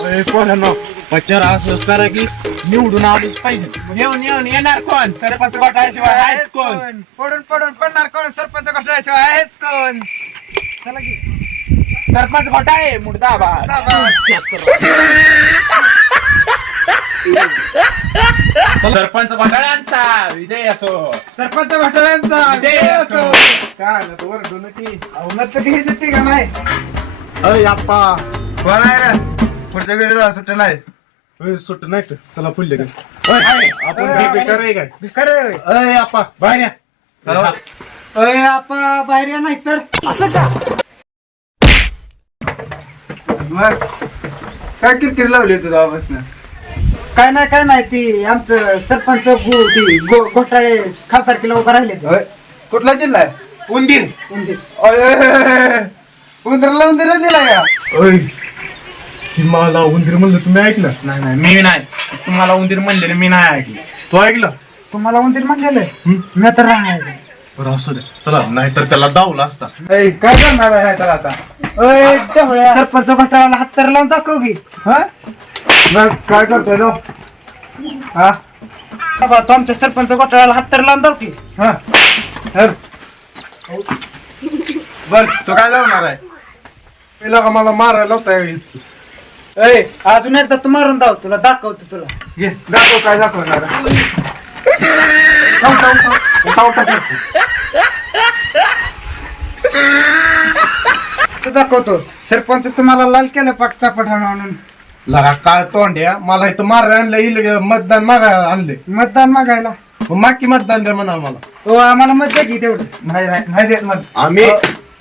कोणाला पचार असं करा की निवडून आलीच पाहिजे. येऊन येऊन येणार कोण? सरपंच घोटाळ्याशिवाय आहेच कोण? पडून पडून पडणार कोण? सरपंच घोटाळ्याशिवाय आहेच कोण? चला की सरपंच घोटाळे मुर्दाबाद. सरपंच घोटाळ्यांचा विजय असो. सरपंच घोटाळ्यांचा विजय असो. काय आलं वर दोन की अवनत घ्यायचं ते का नाही? अय आप्पा कोण आहे रे? पुढच्या घरी जा सुट्टी नाही. सुट नाही तर चला फुलले आपण अय, बेकार आहे काय? भिकार आहे. अय आप्पा बाहेर या. अय आपा बाहेर या नाही तर मग काय किरकिर लावली तुझा बसणं? काय नाही ती आमचं सरपंच घोटाळे खासदार किलो उभं राहिले. कुठला जिल्हा आहे? उंदीर. उंदरला उंदीर दिला का? अय ही मला उंदीर म्हणलं तुम्ही ऐकलं? नाही मी नाही. तुम्हाला उंदीर म्हणलेलं मी नाही ऐकलं. तू ऐकलं? तुम्हाला उंदीर म्हणलेलं मी तर राहणार. बरं असू दे चला नाहीतर त्याला दावला असता. काय करणार आहे तर आता? सरपंच घोटाळ्याला हात तर लावून दाखव की. मग काय करतोय तो? हा बाबा तो आमच्या सरपंच घोटाळ्याला हात तर लावून दाव की. बर तो काय लावणार आहे? पहिला का मला मारायला होता. अजून एकदा तू मारून दाव तुला दाखवतो तुला. दाखव काय दाखवणार आहे? तू दाखवतो. सरपंच तुम्हाला लाल केलं पाक चापट म्हणून. लगा काय तोंड्या मला इथं मारायला आणलं इल मतदान मागायला आणले. मतदान मागायला माकी मतदान द्या म्हणा मला. हो आम्हाला मत द्या की तेवढं. नाही देत मत. आम्ही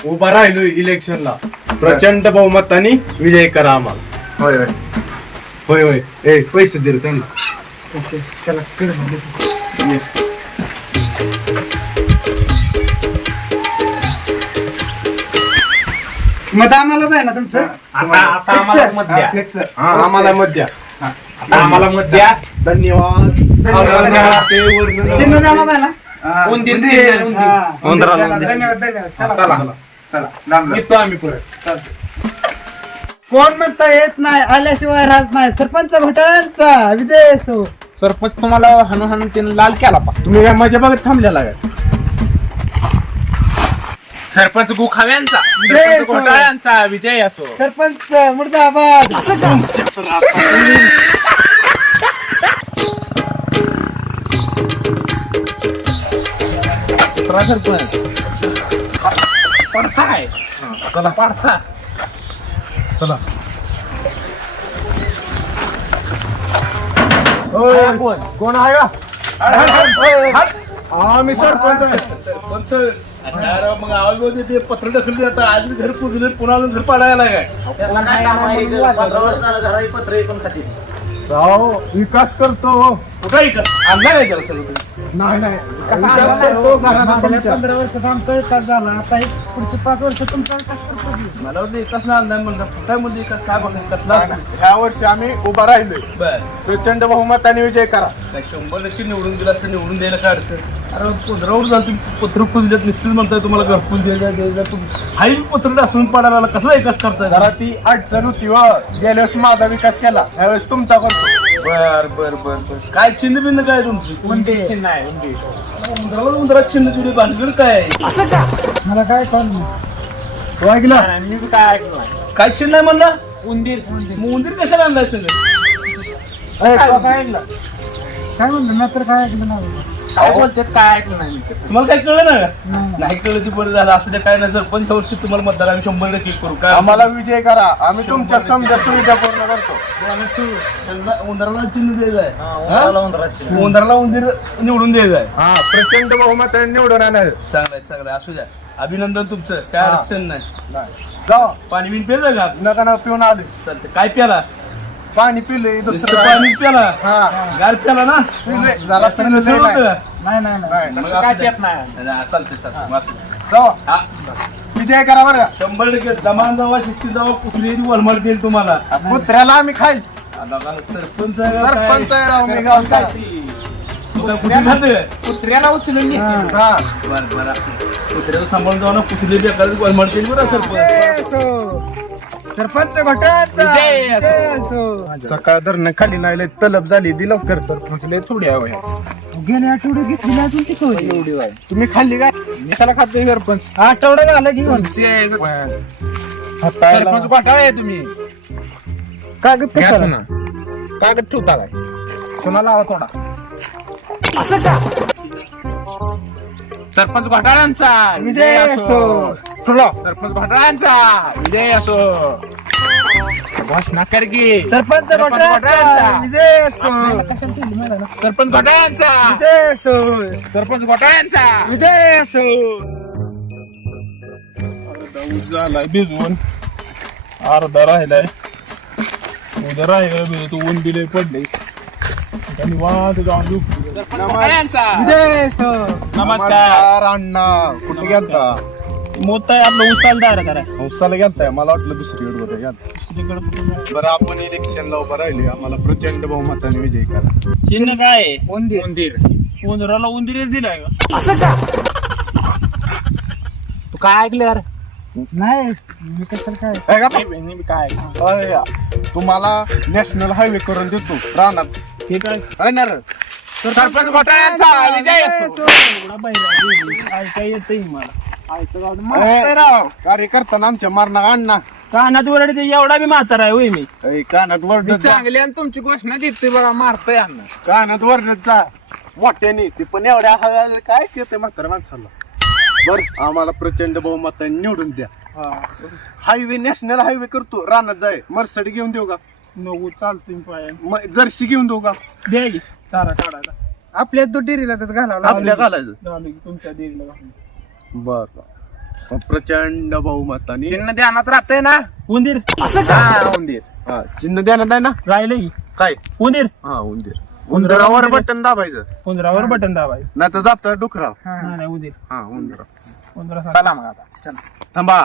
उभा राहिलो इलेक्शनला प्रचंड बहुमताने विजय करा आम्हाला. होय होय होय होय. ए पैसे दे रे त्यांना. तसे चला कर मत आम्हाला आहे ना तुमचं. आता आम्हाला मत द्या. हा आम्हाला मत द्या. आता आम्हाला मत द्या. धन्यवाद. चिन्ह द्या आम्हाला आहे ना. उंदीर उंदीर. उंदराला धन्यवाद धन्यवाद. चला चला चला येतो आम्ही परत. कोण म्हणता येत नाही आल्याशिवाय राहत नाही. सरपंच घोटाळ्यांचा विजय असो. सरपंच तुम्हाला हाणून त्यानं लाल केला पा. तुम्ही काय माझ्या बघत थांबलेला काय? सरपंच गुखाव्यांचा विजय सरपंच असो. घोटाळ्यांचा विजय असो. सरपंच मुर्दाबाद. सरपंच पडता आहे. चला पडता. चला. कोण आहे का? आम्ही सरपंच आहे. सरपंच मग आवाज बोलते ते पत्र ढकलले आता आज घर पुजले पुन्हा अजून घर पाडायला काय? राव विकास करतो. कुठंही का आणला नाही त्याला सगळं. नाही विकास करतो घरात तुमच्या. 15 वर्षात आमचा विकास झाला. आता हे पुढचे 5 वर्ष तुमचा विकास करतो की. मला वाटलं एकाच ना नाही म्हणलं काय मध्ये एकाच काय बघा कसला ह्या वर्षी आम्ही उभा राहिलोय. बर प्रचंड बहुमताने विजय करा. काय 100% निवडून दिला असतं निवडून द्यायला काय अडचण? अरे पंधरावर जाऊन तुम्ही पत्र पुजल्यात निश्चित म्हणताय तुम्हाला घरपूल द्यायला तुम्ही हाही पत्र असून पडायला कसा विकास करताय? जरा ती अडचण होती व गेल्या वर्षी माझा विकास केला ह्यावेळेस तुमचा करतो. बर बर बर बर काय चिन्ह बिन्न काय तुमची? उंदीर चिन्ह आहे उंदीर. उंदरात चिन्ह दिली भानगड काय आहे? मला काय कळलं नाही. ऐकलं मी काय ऐकलं नाही. काय चिन्ह आहे म्हणलं? उंदीर मग उंदीर कशाला आणलाय सगळं? काय ऐकलं? काय म्हणलं ना तर काय ऐकलं नाही. काय बोलतात काय ऐकलं नाही मी. तुम्हाला काय कळलं ना? नाही. नाही कळलं ती बरं झालं असं काय नाही. सरपंच ह्या वर्षी तुम्हाला मतदार आम्ही 100% करू काय? आम्हाला विजय करा. आम्ही तुमच्या समजा सुविधा पूर्ण करतो. उंदराला चिन्ह द्यायचं आहे. उंदराला उंदीर निवडून द्यायचं आहे. हा प्रचंड बहुमताने निवडून आणायचं. चांगलं आहे चांगलं आहे असू द्या. अभिनंदन तुमचं काय हा. अडचण नाही. जाऊ पाणी बिन प्यायचं का? नका पिऊन आले. चालतं काय प्याला? पाणी पिले नुसतं दुसरं पाणी प्याला हा गार प्याला ना? पिले जरा पिले नसेल होतं का? नाही नाही नाही. मग काय असू द्या. पेत नाही. हा, चालतंय चालतंय असू द्या. जाऊ हा. विजय करा बरं. 100% दमान जावा शिस्ती जावा कुठलीही वलमाड देईल तुम्हाला. कुत्र्याला आम्ही खाईल. सरपंच आहे का काय? सरपंच आहे राव मी गावचा. तू काय कुठे खाते? कुत्र्याला उचलून घेते. हा बरं बरं असं कुत्र्याला सांभाळून जाऊ ना कुठली बेकार वलमाड देईल बरं सरपंच. सरपंच घोटाळ्यांचा विजय असो. विजय असो. सकाळ धरणं खाली नाही लय तलब झाली दी लवकर म्हटले थोडी आहे गेल्या आठवड्यात घेतली अजून किती होती एवढी आहे तुम्ही खाल्ली काय मिशाला खातोय सरपंच आठवडा झाला घेऊन सरपंच घोटाळा आहे तुम्ही कागद कशाला ना कागद ठेवता काय चुना लावा थोडा सरपंच घोटाळ्यांचा विजय असो. तुला सरपंच घोटाळ्यांचा विजय असो घोषणा कर की सरपंच घोटाळ्यांचा. विजय असो. सरपंच घोटाळ्यांचा विजय असो. सरपंच घोटाळ्यांचा विजय असो. झालाय भिजवून अर्धा राहिलाय उद्या राहिलं तू ऊन बिले पडले आणि वाद जाऊन झोपली. सरपंच घोटाळ्यांचा विजय असो. नमस्कार अण्णा कुठे गेलता मोठा आहे आपलं उचलदार करा हौसाला गेलताय मला वाटलं दुसरीकडे गेलता बरं आपण इलेक्शनला उभं राहिले आम्हाला प्रचंड बहुमताने विजय करा चिन्ह काय आहे? उंदीर उंदराला उंदीरच दिलाय का तू काय ऐकलं यार नाही मी कशाला काय काय का? काय अय, तुम्हाला नॅशनल हायवे करून देतो रानात हे काय येणार सरपंच घोटाळ्यांचा विजय असो ऐकाय येतंय मला कार्यकर्ता आमच्या मारणार अण्णा कानात वरडते एवढा बी म्हातारा आहे होय मी कानात वरडत जा चांगली आणि तुमची घोषणा देते बघा मारतोय अन्न कानात वरडत जा मोठ्याने ते पण एवढ्या हळूहळू काय येते म्हाताऱ्या माणसाला बर आम्हाला प्रचंड बहुमताने निवडून द्या हायवे नॅशनल हायवे करतो रानात जाय मर्सडी घेऊन देऊ का नको चालतोय पाय जर्सी घेऊन देऊ का द्या की चारा काढायला आपल्या तो डेअरीला घालावं आपल्या घालायचं झालं की तुमच्या देवीला घालून. बर प्रचंड बहुमताने चिन्ह ध्यानात राहतंय ना उंदीर हा उंदीर हा, चिन्ह द्यायला आहे ना राहिलं की काय उंदीर हा उंदीर उंदरावर बटन दाबायचं उंदरावर बटन दाबाय नाही तर दाबता डुकराव नाही उंदीर हा उंदरा उंदरा चला मग आता चला थांबा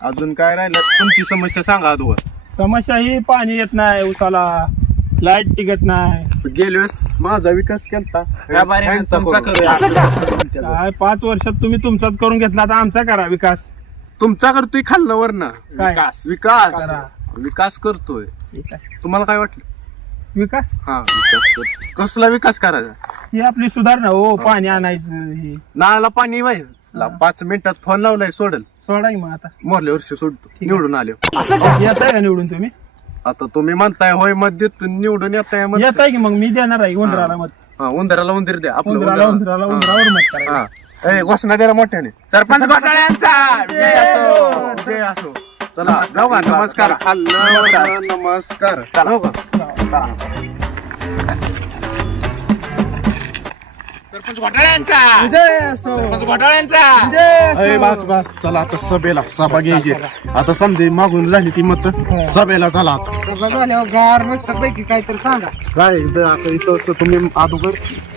अजून काय राहिलं तुमची समस्या सांगा अगोदर समस्या ही पाणी येत नाही उसाला लाईट टिकत नाही गेल्या वेळेस माझा विकास केलता ह्यांचा तुमचा करू. करूया काय 5 वर्षात तुम्ही तुमचाच करून घेतला आता आमचा करा विकास तुमचा करतोय खाल्लं वरनं काय विकास. विकास करा. विकास करतोय ठीक आहे. तुम्हाला काय वाटलं विकास हा विकास करतोय. कसला विकास करायचा ही आपली सुधारणा हो पाणी आणायचं हे नाला पाणी वाय 5 मिनिटात फोन लावलाय सोडल सोडा की मग आता मोरल्या वर्षी सोडतो आहे. निवडून आले येताय का निवडून तुम्ही आता तुम्ही म्हणताय होय मत देतो निवडून येताय मत येताय की मग मी देणार आहे उंदराला मत हा उंदराला उंदीर द्या आपलं उंदराला उंदराला. उंदरावर मत करायचं हा ए, घोषणा द्यायला मोठ्याने सरपंच घोटाळ्यांचा विजय असो जय असो चला जाऊ का नमस्कार खाल्लं नमस्कार जाऊ का सरपंच घोटाळ्यांचा विजय असो. सरपंच घोटाळ्यांचा विजय असो. अरे बस बस चला आता सभेला सभा घ्यायची आता समजे मागून झाली ती मत सभेला चला आता सभा झाल्यावर गार मस्त पैकी काहीतरी सांगा काय इथं आता इथं तुम्ही अगोदर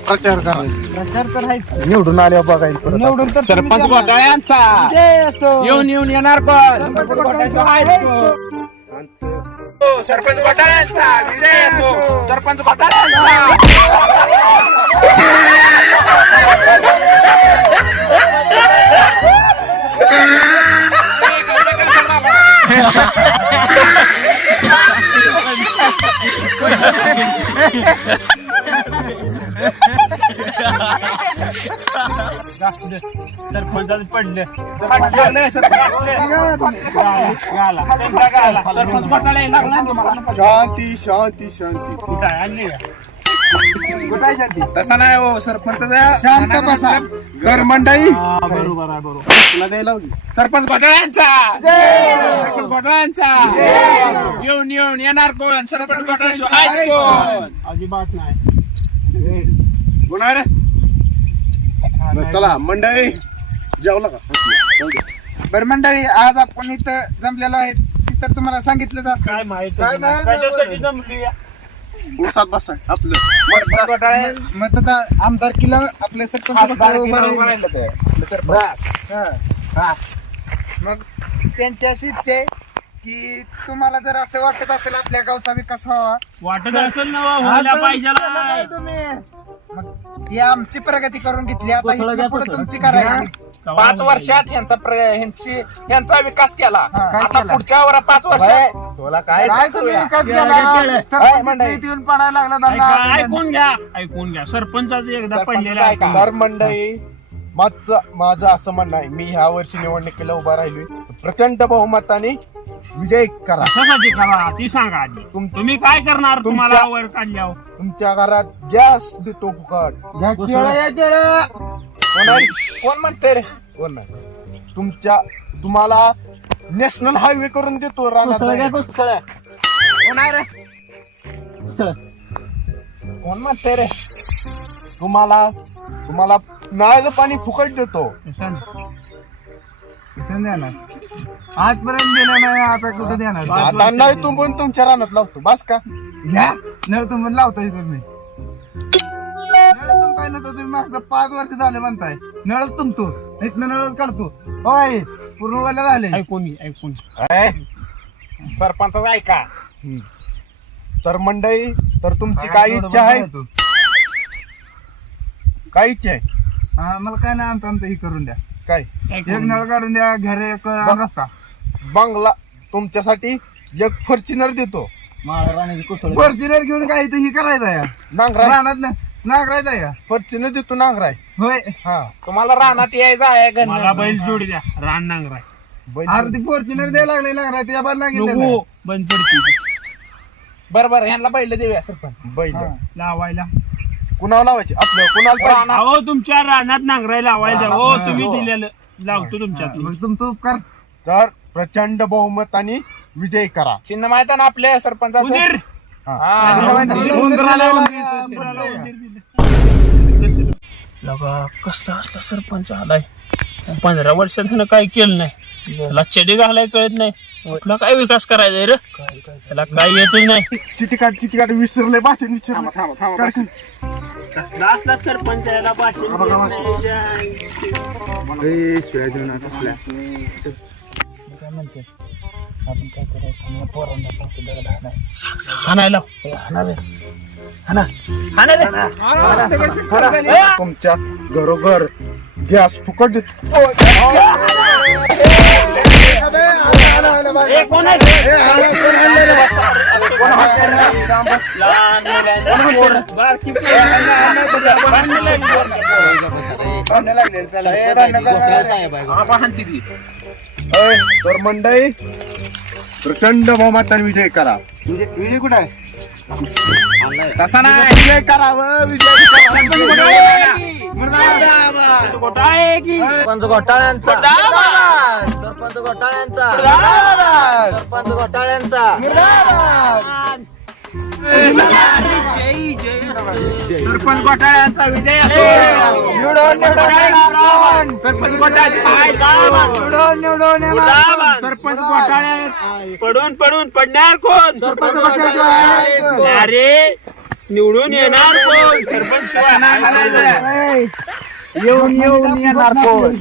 प्रचार करा प्रचार तर आहेच. निवडून आल्यावर बघायला परत. निवडून तर तुम्ही सरपंच द्या. घोटाळ्यांचा विजय असो. येऊन येऊन येणार पण सरपंच घोटाळ्याचा आहे. सरपंच घोटाळ्यांचा विजय असो सरपंच घोटाळ्यांचा सरपंचाचं पडलं सरपंच घोटाळे लागला ना तुम्हाला शांती शांती शांती कुठं आहे? आणली का? तसा नाही हो सरपंच शांत बसा. कर मंडळी हा, बरोबर आहे बरोबर घोषणा द्यायला लावली सरपंच घोटाळ्यांचा सरपंच घोटाळ्यांचा येऊन येऊन येणार कोण सरपंच घोटाळ्याशिवाय कोण अजिबात नाही कोणा रे बरं, चला मंडळी जेवला का बरं मंडळी आज आपण इथं जमलेलो आहे तिथं तुम्हाला सांगितलंच काय असं माहित काय नाही, कशासाठी जमली या? उसात बसा आपलं मतदार आमदारकीला आपले सरपंच उभं राहिले. हा. मग त्यांची अशी इच्छा आहे की तुम्हाला जर असं वाटत असेल आपल्या गावचा विकास व्हावा वाटत असेल ना व्हायला आता पाहिजे केलं नाही तुम्ही मग ती आमची प्रगती करून घेतली आता इथनं पुढे तुमची करायची 5 वर्षात यांचा विकास केला काय आता केला? पुढच्या 5 वर्षात तुला काय काय तुम्ही विकास केला? सरपंच इथे येऊन पडायला लागला त्यांना. ऐकून घ्या सरपंचाचं एकदा सरपंच पडलेलं काय आहे का? तर मंडळी माझं असं म्हणणं आहे, मी ह्या वर्षी निवडणुकीला उभा राहिलोय, प्रचंड बहुमताने विजय करा. कशासाठी करा ती सांगा आधी तुम्ही काय करणार तुम्हाला वर काढल्यावर तुमच्या घरात गॅस देतो फुकट. कोण आहे? कोण म्हणते रे कोण नाही. तुम्हाला नॅशनल हायवे करून देतो रानात जायला. कोण आहे रे कोण म्हणते रे तुम्हाला नळाचं पाणी फुकट देतो. आजपर्यंत दिलं नाही आता कुठं देणार आता नाही पण तुमच्या रानात लावतो बस का. घ्या नळ तुम्ही लावताय तुम्ही नळ तुमकाय ना तुम्ही मागं 5 वर्ष झाले म्हणताय नळच तुमतो इथनं नळच काढतो होय पूर्ण वेळेला झाले ऐकून काय? सरपंच ऐका तर मंडळी तर तुमची काय इच्छा आहे? काय इच्छा आहे? मला काय नाही आमचं हे करून द्या काय? एक नळ काढून द्या घर एक रस्ता बंगला तुमच्यासाठी एक फॉर्च्युनर देतो. फॉर्च्युनर घेऊन काय इथं ही करायचं या नांगराय रानात नागरायचा या फॉर्च्युनर देतो नांगराय. होय हा तुम्हाला रानात यायचं आहे मला बैल जोडी द्या रान नांगराय बैल आता ती फॉर्च्युनर द्यायला लागले नागराय त्याच्या बाद लागेल नको बंद पडती बरोबर ह्यांना बैल देऊया सरपंच बैल लावायला कुणाला लावायचे आपलं कुणाला पाहिजे? अहो तुमच्या रानात नांगराय लावायला द्या हो तुम्ही दिलेलं लावतो तुमच्यात मग तुमचं उपकार तर प्रचंड बहुमताने विजय करा. चिन्ह माहित आहे ना आपल्या सरपंचाचं उंदीर कसला असला सरपंच आलाय 15 वर्षात ह्यानं काय केलं नाही त्याला चेडी घालाय कळत नाही कुठला काय विकास करायचा रे त्याला काय येतच नाही चिठी काढ विसरले भाषण विसरले. कसला असला सरपंच याला आपण काय करायचं पोरांना हाणायला तुमच्या घरोघर गॅस फुकट देतो. तर मंडळी प्रचंड बहुमताने विजय करा. विजय कुठं आहे तसा नाही विजय करावं विजय सरपंच घोटाळ्यांचा सरपंच घोटाळ्यांचा सरपंच घोटाळ्यांचा सरपंच घोटाळ्यांचा विजय असो. सरपंच सरपंच घोटाळ्यात पडून पडणार कोण सरपंच घोटाळ्याचे अरे निवडून येणार कोण सरपंच येऊन येणार कोण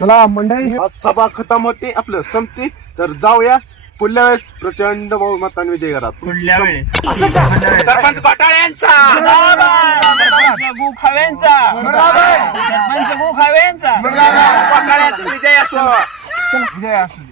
चला मंडळी आज सभा खतम होते आपलं संपती. तर जाऊया पुढल्या वेळेस प्रचंड बहुमताने विजय करा. पुढल्या वेळेस सरपंच घोटाळ्यांचा सरपंच गुखाव्यांचा सरपंच गुखाव्यांचा घोटाळ्याचा विजय असो. विजय असू दे.